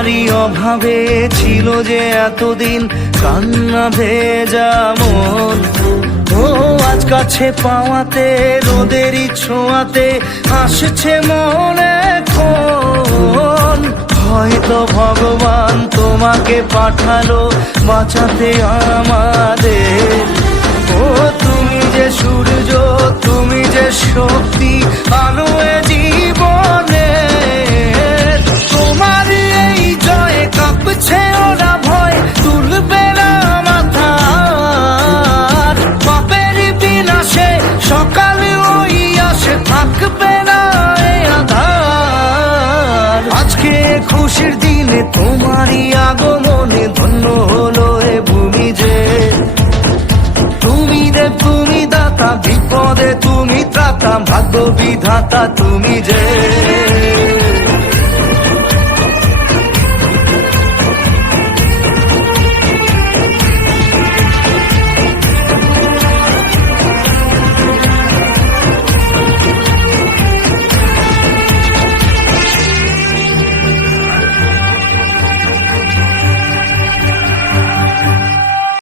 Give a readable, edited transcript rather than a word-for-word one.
তোমারই অভাবে ছিল যে এতদিন কান্না ভেজা মন। ও আজ কাছে পাওয়াতে রোদেরই ছোঁয়াতে আসছে মনে কোন। হয়তো ভগবান তোমাকে পাঠালো বাঁচাতে আমাদের। ও তুমি যে সূর্য, তুমি যে শক্তি, আলো এ জীবনে। তোমার এই জয়ে কাঁপছে ওরা ভয়, তুলবে না মাথা। পাপের বিনাশে সকাল ওই আসে, থাকবে না এই আধার। আজকে খুশির দিনে তোমারই আগমনে ধন্য হলো এ ভূমি যে। তুমি দেব তুমি দাতা, বিপদে তুমি ত্রাতা, ভাগ্য বিধাতা তুমি যে।